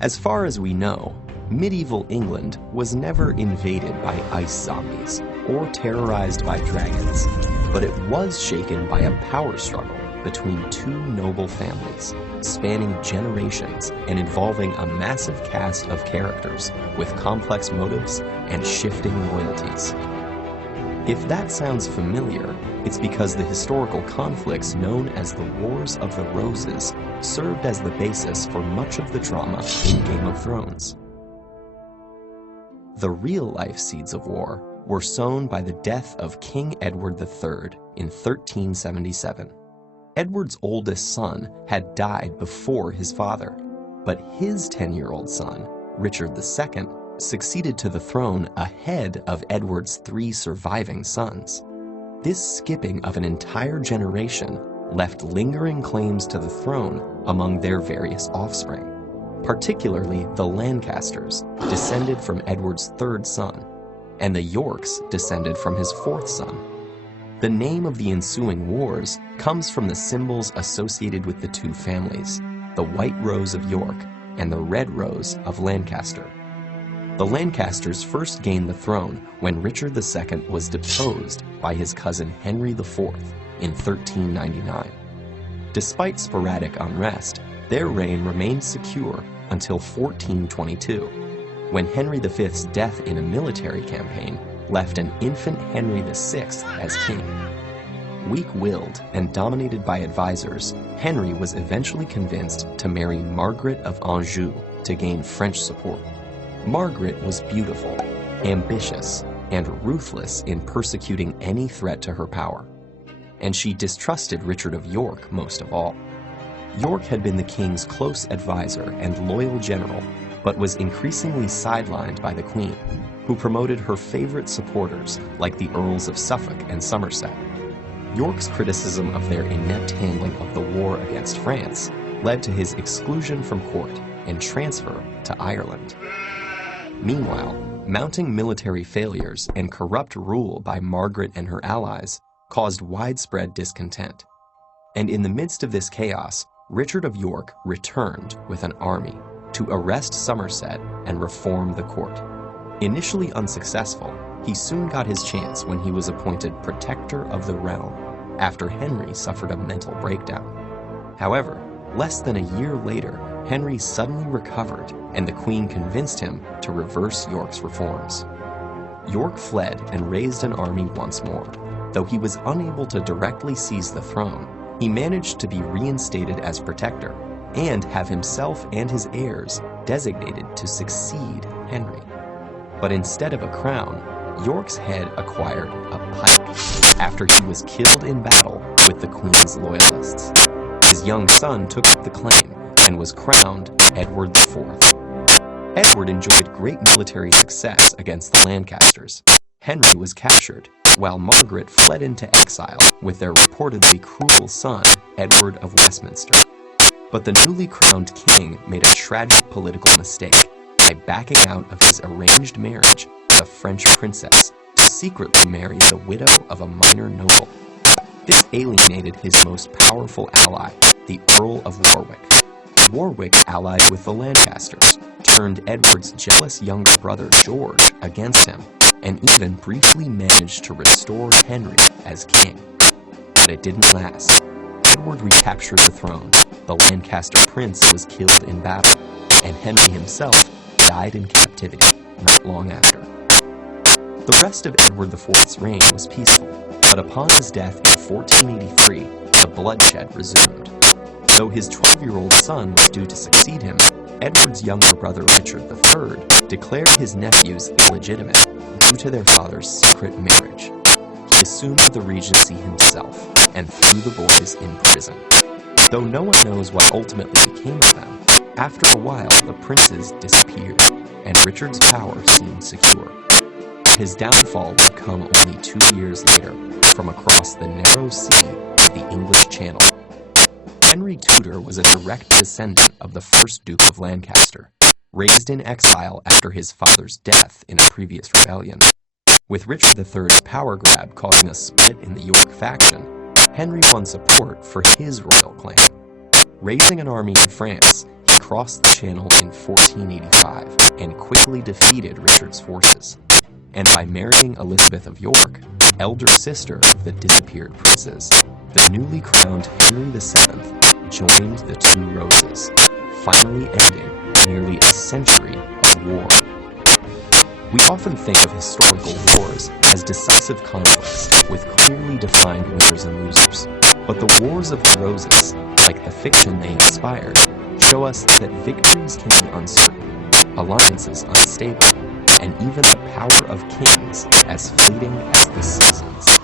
As far as we know, medieval England was never invaded by ice zombies or terrorized by dragons, but it was shaken by a power struggle between two noble families, spanning generations and involving a massive cast of characters with complex motives and shifting loyalties. If that sounds familiar, it's because the historical conflicts known as the Wars of the Roses served as the basis for much of the drama in Game of Thrones. The real-life seeds of war were sown by the death of King Edward III in 1377. Edward's oldest son had died before his father, but his 10-year-old son, Richard II, succeeded to the throne ahead of Edward's 3 surviving sons. This skipping of an entire generation left lingering claims to the throne among their various offspring, particularly the Lancasters, descended from Edward's 3rd son, and the Yorks descended from his 4th son. The name of the ensuing wars comes from the symbols associated with the two families, the White Rose of York and the Red Rose of Lancaster. The Lancasters first gained the throne when Richard II was deposed by his cousin Henry IV in 1399. Despite sporadic unrest, their reign remained secure until 1422, when Henry V's death in a military campaign left an infant Henry VI as king. Weak-willed and dominated by advisors, Henry was eventually convinced to marry Margaret of Anjou to gain French support. Margaret was beautiful, ambitious, and ruthless in persecuting any threat to her power, and she distrusted Richard of York most of all. York had been the king's close advisor and loyal general, but was increasingly sidelined by the Queen, who promoted her favorite supporters like the Earls of Suffolk and Somerset. York's criticism of their inept handling of the war against France led to his exclusion from court and transfer to Ireland. Meanwhile, mounting military failures and corrupt rule by Margaret and her allies caused widespread discontent. And in the midst of this chaos, Richard of York returned with an army to arrest Somerset and reform the court. Initially unsuccessful, he soon got his chance when he was appointed Protector of the Realm after Henry suffered a mental breakdown. However, less than a year later, Henry suddenly recovered and the Queen convinced him to reverse York's reforms. York fled and raised an army once more. Though he was unable to directly seize the throne, he managed to be reinstated as protector and have himself and his heirs designated to succeed Henry. But instead of a crown, York's head acquired a pike after he was killed in battle with the Queen's loyalists. His young son took up the claim and was crowned Edward IV. Edward enjoyed great military success against the Lancasters. Henry was captured, while Margaret fled into exile with their reportedly cruel son, Edward of Westminster. But the newly crowned king made a tragic political mistake by backing out of his arranged marriage with a French princess to secretly marry the widow of a minor noble. This alienated his most powerful ally, the Earl of Warwick. Warwick allied with the Lancasters, turned Edward's jealous younger brother George against him, and even briefly managed to restore Henry as king. But it didn't last. Edward recaptured the throne, the Lancaster prince was killed in battle, and Henry himself died in captivity not long after. The rest of Edward IV's reign was peaceful, but upon his death in 1483, the bloodshed resumed. Though his 12-year-old son was due to succeed him, Edward's younger brother Richard III declared his nephews illegitimate due to their father's secret marriage. He assumed the regency himself and threw the boys in prison. Though no one knows what ultimately became of them, after a while the princes disappeared, and Richard's power seemed secure. His downfall would come only 2 years later, from across the narrow sea of the English Channel. Henry Tudor was a direct descendant of the first Duke of Lancaster, raised in exile after his father's death in a previous rebellion. With Richard III's power grab causing a split in the York faction, Henry won support for his royal claim. Raising an army in France, he crossed the Channel in 1485 and quickly defeated Richard's forces. And by marrying Elizabeth of York, elder sister of the disappeared princes, the newly crowned Henry VII joined the two Roses, finally ending nearly a century of war. We often think of historical wars as decisive conflicts with clearly defined winners and losers, but the Wars of the Roses, like the fiction they inspired, show us that victories can be uncertain, alliances unstable, and even the power of kings as fleeting as the seasons.